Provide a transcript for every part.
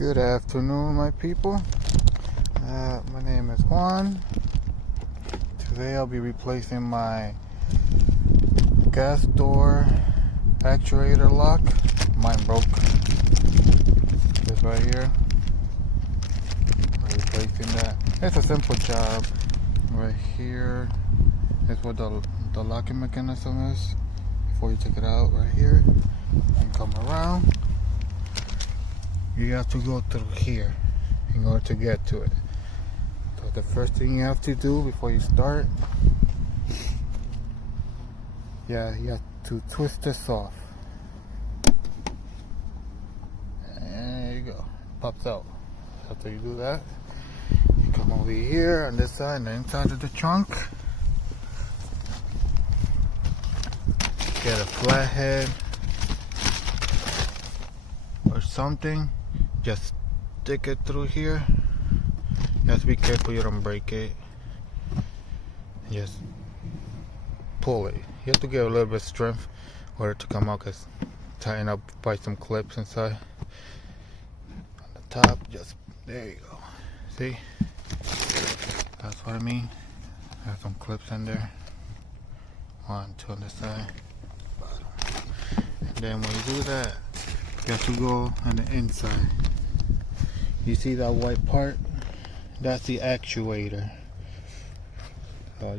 Good afternoon, my people. My name is Juan. Today I'll be replacing my gas door actuator lock. Mine broke. This right here. I'm replacing that. It's a simple job. Right here is what the locking mechanism is. Before you take it out, right here, and come around. You have to go through here in order to get to it. So the first thing you have to do before you start, you have to twist this off. And there you go, pops out. After you do that, you come over here on this side and the inside of the trunk. Get a flathead or something. Just stick it through here. Just be careful you don't break it. Just pull it. You have to get a little bit of strength in order to come out, because tighten up by some clips inside. On the top, just there you go. See? That's what I mean. Have some clips in there. 1, 2 on the side. Bottom. And then when you do that, you have to go on the inside. You see that white part? That's the actuator.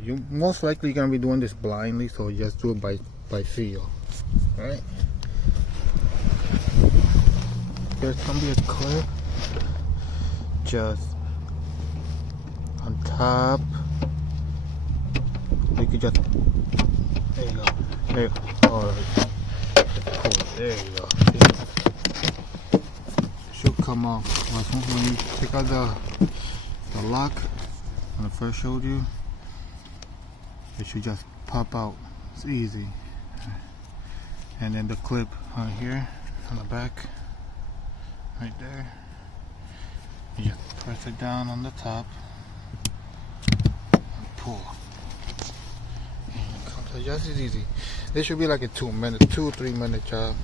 You most likely gonna be doing this blindly, so just do it by feel. Alright? There's gonna be a clip just on top. You could just, there you go. There you go. Alright. Cool. There you go. See? Should come off when you take out the lock. When I first showed you, it should just pop out. It's easy. And then the clip on here on the back, right there, you just press it down on the top and pull. And it comes just as easy. This should be like a 2-3 minute job.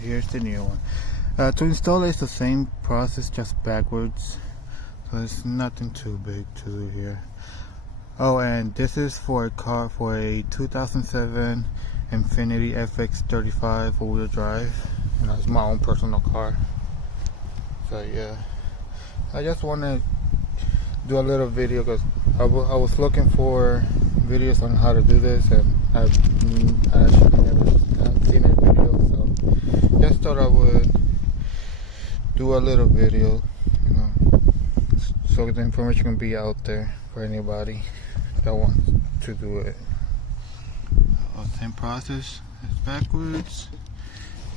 Here's the new one. To install it, it's the same process, just backwards. So it's nothing too big to do here. Oh, and this is for a 2007 Infiniti FX35 4-wheel drive. You know, it's my own personal car. So yeah, I just want to do a little video because I was looking for videos on how to do this, and I've actually never seen a video. So just thought I would do a little video, you know, so the information can be out there for anybody that wants to do it. Same process as backwards.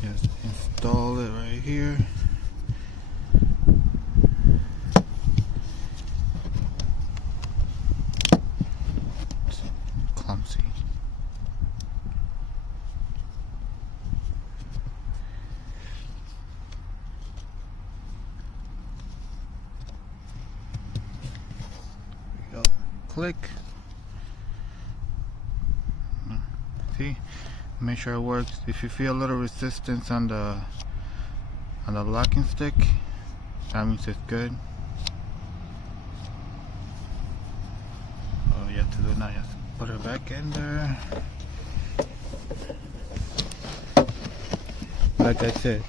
Just install it right here. It's clumsy. Click. See, make sure it works. If you feel a little resistance on the locking stick, that means it's good. All you have to do now is put it back in there. Like I said,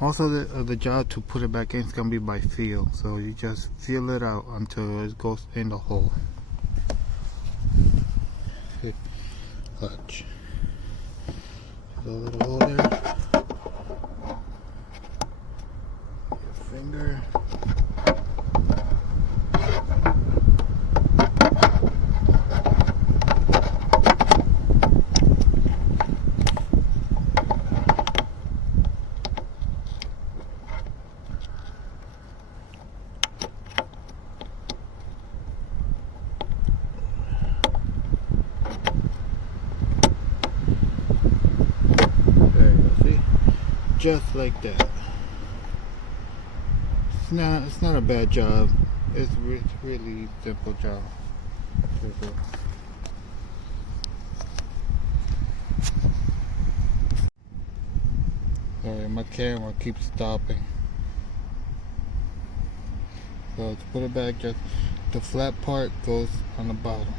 most of the job to put it back in is gonna be by feel, so you just feel it out until it goes in the hole. Clutch. There's a little hole there. Your finger. Just like that. It's not a bad job. It's really simple job. Sorry, my camera keeps stopping. So to put it back, just the flat part goes on the bottom.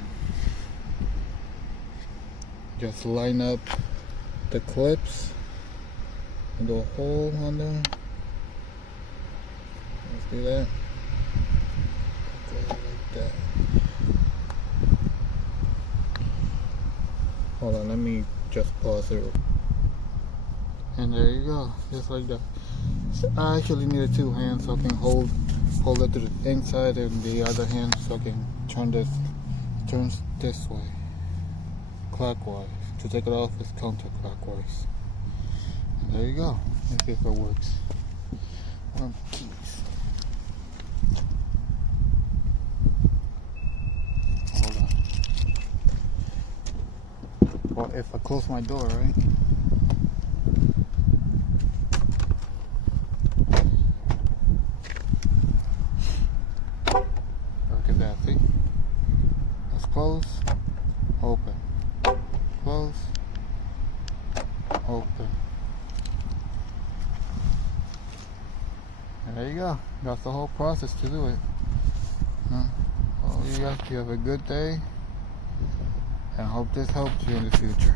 Just line up the clips and do a hole on them. Let's do that. Okay, like that. Hold on, let me just pause it. And there you go, just like that. So I actually needed two hands so I can hold it to the inside, and the other hand so I can turn this way, clockwise. To take it off is counterclockwise. And there you go. Let's see if it works. Keys. Hold on. Well, if I close my door, right? Look at that, see? Let's close, open, close, open. And there you go. That's the whole process to do it. Well, you guys, you have a good day, and I hope this helped you in the future.